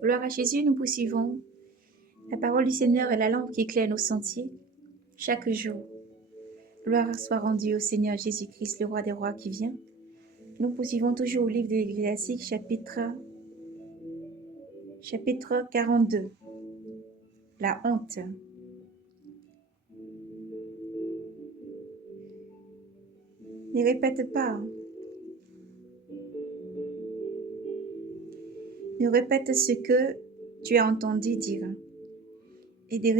Gloire à Jésus, nous poursuivons. La parole du Seigneur est la lampe qui éclaire nos sentiers chaque jour. Gloire soit rendue au Seigneur Jésus-Christ, le roi des rois qui vient. Nous poursuivons toujours au livre de l'Ecclésiastique, chapitre 42. La honte. Ne répète pas. Ne répète ce que tu as entendu dire et de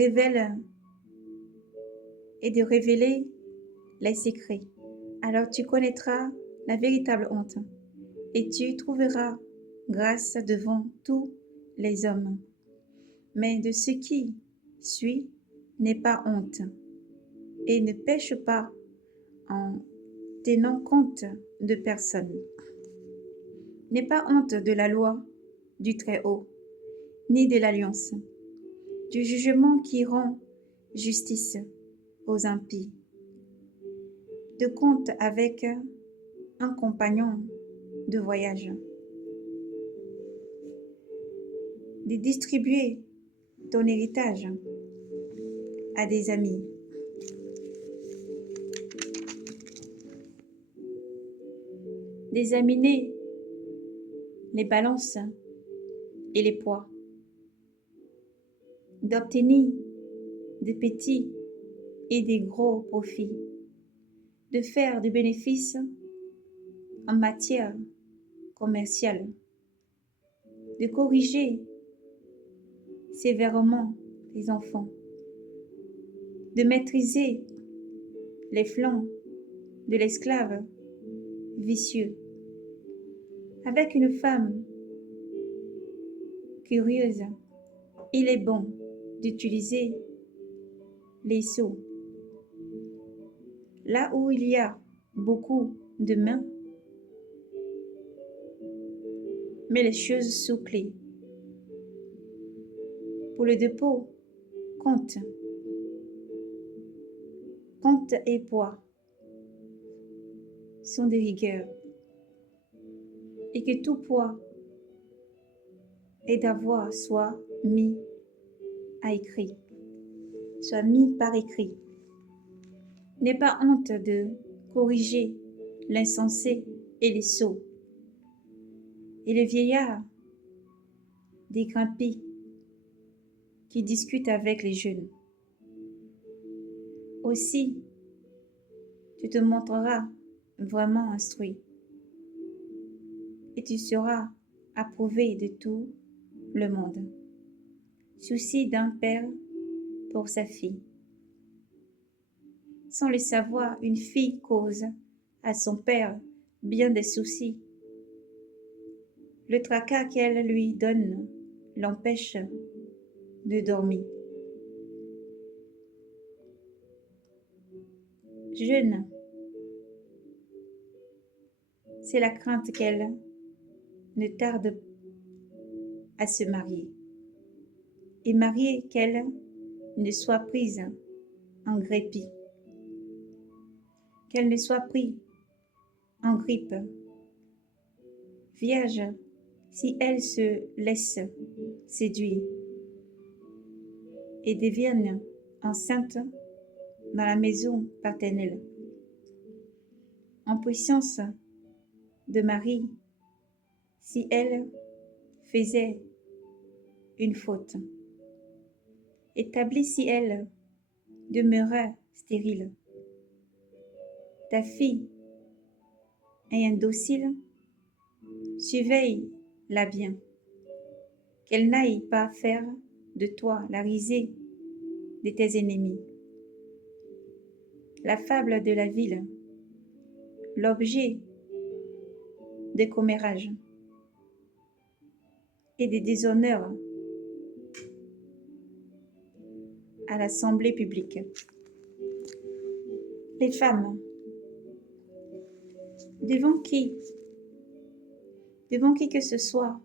révéler les secrets. Alors tu connaîtras la véritable honte et tu trouveras grâce devant tous les hommes. Mais de ce qui suit, n'aie pas honte et ne pêche pas en tenant compte de personne. N'aie pas honte de la loi du Très-Haut, ni de l'alliance, du jugement qui rend justice aux impies, de compte avec un compagnon de voyage, de distribuer ton héritage à des amis, d'examiner les balances et les poids, d'obtenir des petits et des gros profits, de faire du bénéfice en matière commerciale, de corriger sévèrement les enfants, de maîtriser les flancs de l'esclave vicieux. Avec une femme curieuse, il est bon d'utiliser les seaux. Là où il y a beaucoup de mains, mets les choses sous clé. Pour le dépôt, compte et poids sont des rigueurs, et que tout poids et d'avoir soit mis par écrit. N'aie pas honte de corriger l'insensé et les sots, et le vieillard dégrimpi qui discute avec les jeunes. Aussi, tu te montreras vraiment instruit, et tu seras approuvé de tout le monde. Souci d'un père pour sa fille. Sans le savoir, une fille cause à son père bien des soucis. Le tracas qu'elle lui donne l'empêche de dormir. Jeune, c'est la crainte qu'elle ne tarde à se marier, et mariée qu'elle ne soit prise en grépie, qu'elle ne soit prise en grippe. Vierge, si elle se laisse séduire et devienne enceinte dans la maison paternelle, en puissance de Marie, si elle faisait une faute, établie si elle demeurait stérile, ta fille est indocile, surveille-la bien, qu'elle n'aille pas faire de toi la risée de tes ennemis. La fable de la ville, l'objet de commérage et de déshonneur à l'assemblée publique. Les femmes, devant qui que ce soit,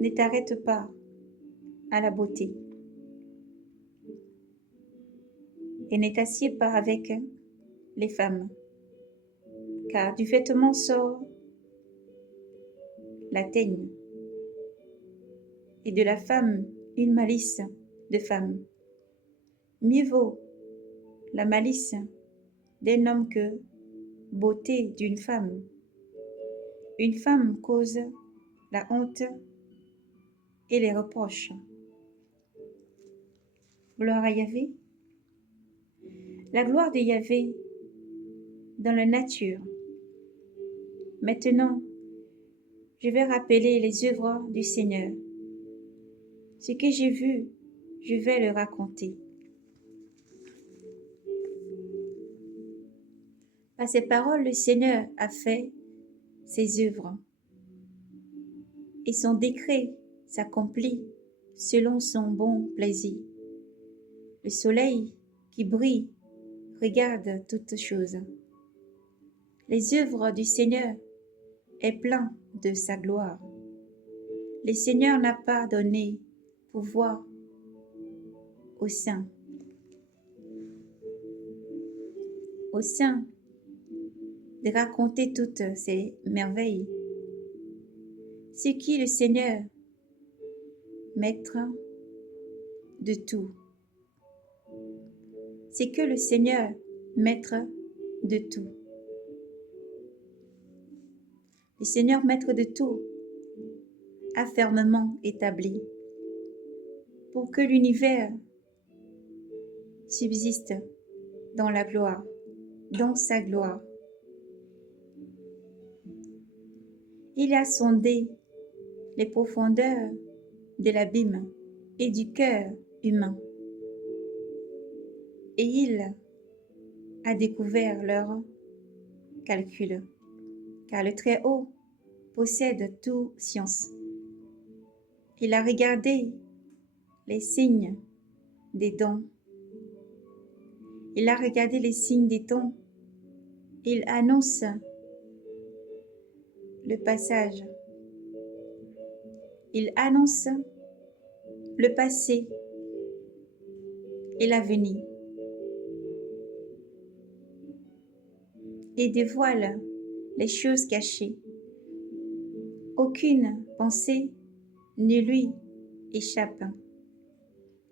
ne t'arrête pas à la beauté et ne t'assieds pas avec les femmes, car du vêtement sort la teigne et de la femme une malice de femme. Mieux vaut la malice d'un homme que beauté d'une femme. Une femme cause la honte et les reproches. Gloire à Yahvé. La gloire de Yahvé dans la nature. Maintenant, je vais rappeler les œuvres du Seigneur. Ce que j'ai vu, je vais le raconter. Par ces paroles, le Seigneur a fait ses œuvres et son décret s'accomplit selon son bon plaisir. Le soleil qui brille regarde toutes choses. Les œuvres du Seigneur est plein de sa gloire. Le Seigneur n'a pas donné pouvoir aux saints. Aux saints de raconter toutes ces merveilles. Ce qui le Seigneur, maître de tout. C'est que le Seigneur, maître de tout. Le Seigneur, maître de tout, a fermement établi pour que l'univers subsiste dans la gloire, dans sa gloire. Il a sondé les profondeurs de l'abîme et du cœur humain. Et il a découvert leurs calculs, car le Très-Haut possède toute science. Il a regardé les signes des dons. Il a regardé les signes des dons. Il annonce le passage. Il annonce le passé et l'avenir. Et dévoile les choses cachées. Aucune pensée ne lui échappe.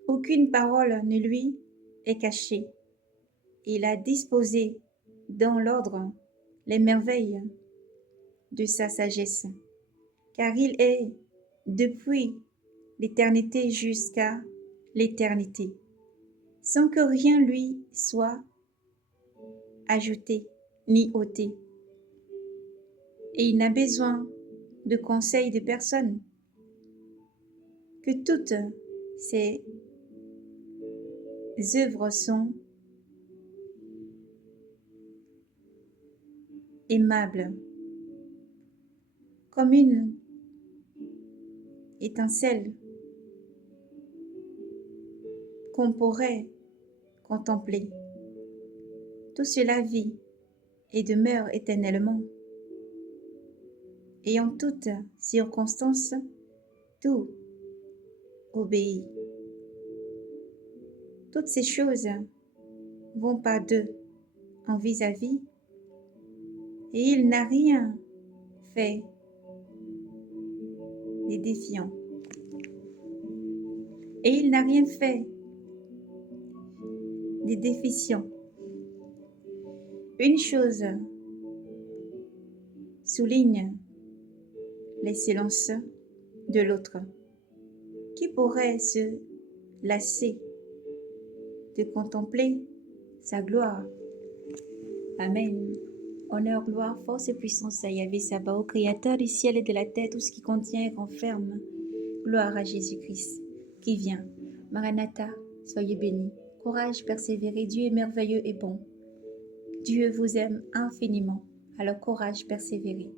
Aucune parole ne lui est cachée. Il a disposé dans l'ordre les merveilles de sa sagesse, car il est depuis l'éternité jusqu'à l'éternité, sans que rien lui soit ajouté ni ôté. Et il n'a besoin de conseil de personne, que toutes ses œuvres sont aimables, comme une étincelle qu'on pourrait contempler. Tout cela vit et demeure éternellement. Et en toutes circonstances, tout obéit. Toutes ces choses vont par deux en vis-à-vis, et il n'a rien fait des défiants. Et il n'a rien fait des déficients. Une chose souligne l'excellence de l'autre. Qui pourrait se lasser de contempler sa gloire? Amen. Honneur, gloire, force et puissance à Yahvé Sabaoth, Créateur du ciel et de la terre, tout ce qui contient et renferme. Gloire à Jésus-Christ qui vient. Maranatha, soyez bénis. Courage, persévérez, Dieu est merveilleux et bon. Dieu vous aime infiniment. Alors courage, persévérez.